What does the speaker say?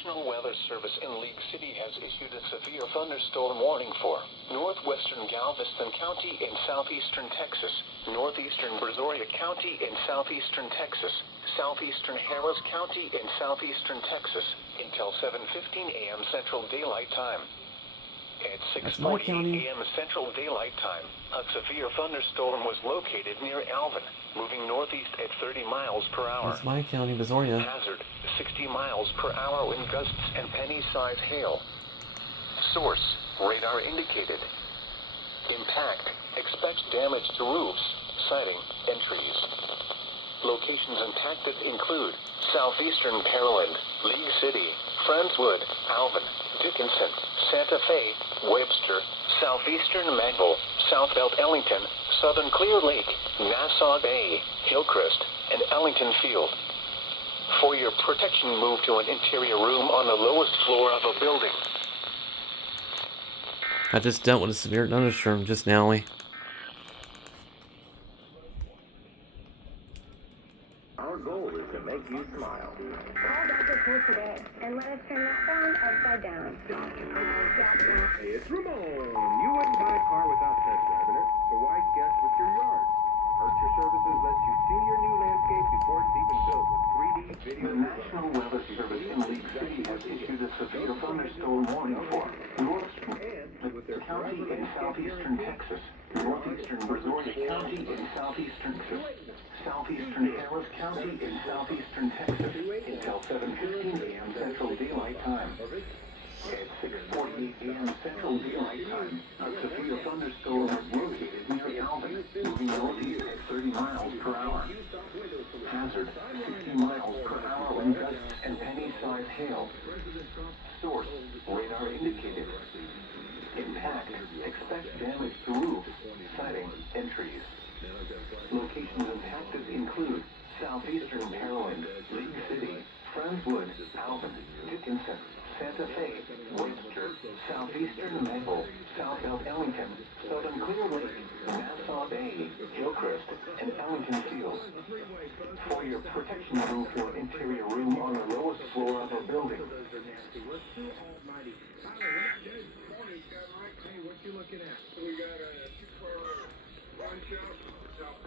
National Weather Service in League City has issued a severe thunderstorm warning for northwestern Galveston County in southeastern Texas, northeastern Brazoria County in southeastern Texas, southeastern Harris County in southeastern Texas until 7:15 a.m. Central Daylight Time. At 6:40 a.m. Central Daylight Time, a severe thunderstorm was located near Alvin, moving northeast at 30 miles per hour. That's my county, Brazoria. Hazard, 60 miles per hour wind gusts and penny-sized hail. Source, radar indicated. Impact, expect damage to roofs, siding, and trees. Locations impacted include southeastern Pearland, League City, Friendswood, Alvin, Dickinson, Santa Fe, Webster, southeastern Manville, South Belt Ellington, southern Clear Lake, Nassau Bay, Hillcrest, and Ellington Field. For your protection, move to an interior room on the lowest floor of a building. I just dealt with a severe thunderstorm just now. Our goal is to make you smile. Call Dr. Pool today and let us turn that frown upside down. Hey, it's Ramon. You wouldn't buy a car without test driving it, so why guess with your yard? Archer Services lets you see your new landscape before it's even built with 3D video. The National Weather Service in League City has issued a severe thunderstorm warning for northwestern County in southeastern Texas, northeastern Brazoria County in southeastern Texas, southeastern Harris County in southeastern Texas until 7:15 a.m. Central Daylight Time. At 6:48 a.m. Central Daylight Time, a severe thunderstorm was located near Alvin, moving northeast at 30 miles per hour. Hazard, 60 miles per hour wind gusts and penny-sized hail. Source, radar indicated. Impact, expect damage to roofs, siding, and trees. Locations impacted include southeastern Pearland, League City, Friendswood, Alvin, Dickinson, Santa Fe, Webster, southeastern Manville, South Belt Ellington, southern Clear Lake, Nassau Bay, Hillcrest, and Ellington Field. For your protection, move to an interior room on the lowest floor of a building. Hey, what you looking at? We got a 2-car one shop.